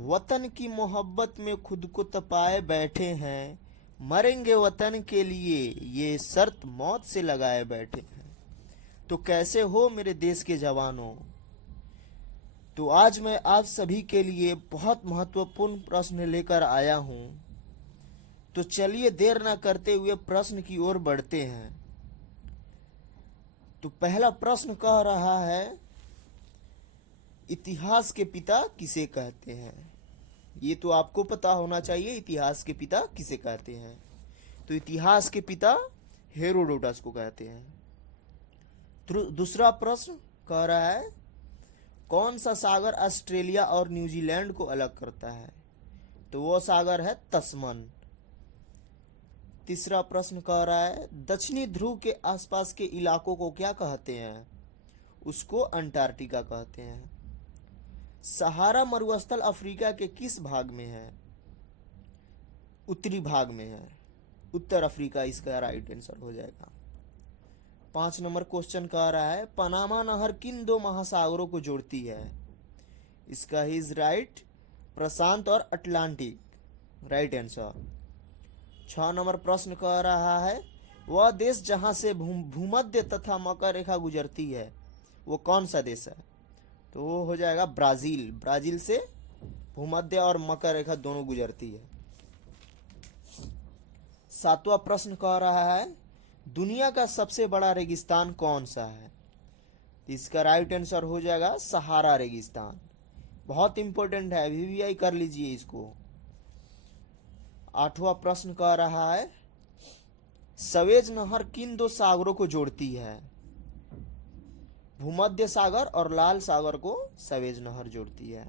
वतन की मोहब्बत में खुद को तपाए बैठे हैं, मरेंगे वतन के लिए ये शर्त मौत से लगाए बैठे हैं। तो कैसे हो मेरे देश के जवानों। तो आज मैं आप सभी के लिए बहुत महत्वपूर्ण प्रश्न लेकर आया हूं। तो चलिए देर ना करते हुए प्रश्न की ओर बढ़ते हैं। तो पहला प्रश्न कह रहा है, इतिहास के पिता किसे कहते हैं। ये तो आपको पता होना चाहिए, इतिहास के पिता किसे कहते हैं। तो इतिहास के पिता हेरोडोटस को कहते हैं। दूसरा प्रश्न कह रहा है, कौन सा सागर ऑस्ट्रेलिया और न्यूजीलैंड को अलग करता है। तो वो सागर है तस्मन। तीसरा प्रश्न कह रहा है, दक्षिणी ध्रुव के आसपास के इलाकों को क्या कहते हैं। उसको अंटार्कटिका कहते हैं। सहारा मरुस्थल अफ्रीका के किस भाग में है। उत्तरी भाग में है। उत्तर अफ्रीका इसका राइट आंसर हो जाएगा। 5 नंबर क्वेश्चन कह रहा है, पनामा नहर किन दो महासागरों को जोड़ती है। इसका इज राइट, प्रशांत और अटलांटिक, राइट आंसर। 6 नंबर प्रश्न कह रहा है, वह देश जहां से भूमध्य तथा मकर रेखा गुजरती है वो कौन सा देश है। तो वो हो जाएगा ब्राजील। ब्राजील से भूमध्य और मकर रेखा दोनों गुजरती है। 7वां प्रश्न कह रहा है, दुनिया का सबसे बड़ा रेगिस्तान कौन सा है। इसका राइट आंसर हो जाएगा सहारा रेगिस्तान। बहुत इंपॉर्टेंट है, वीवीआई कर लीजिए इसको। 8वां प्रश्न कह रहा है, सवेज नहर किन दो सागरों को जोड़ती है। भूमध्य सागर और लाल सागर को सवेज नहर जोड़ती है।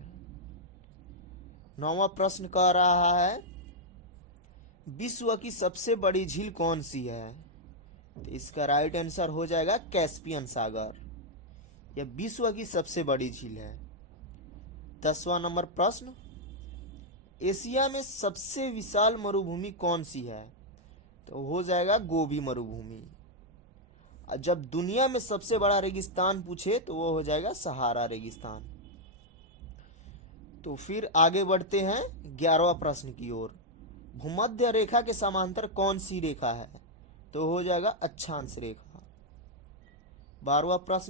9वां प्रश्न कह रहा है, विश्व की सबसे बड़ी झील कौन सी है। तो इसका राइट आंसर हो जाएगा कैस्पियन सागर। यह विश्व की सबसे बड़ी झील है। 10वां नंबर प्रश्न, एशिया में सबसे विशाल मरुभूमि कौन सी है। तो हो जाएगा गोबी मरुभूमि। जब दुनिया में सबसे बड़ा रेगिस्तान पूछे तो वो हो जाएगा सहारा रेगिस्तान। तो फिर आगे बढ़ते हैं 11वां प्रश्न की ओर। भूमध्य रेखा के समांतर कौन सी रेखा है। तो हो जाएगा अक्षांश रेखा। 12वां प्रश्न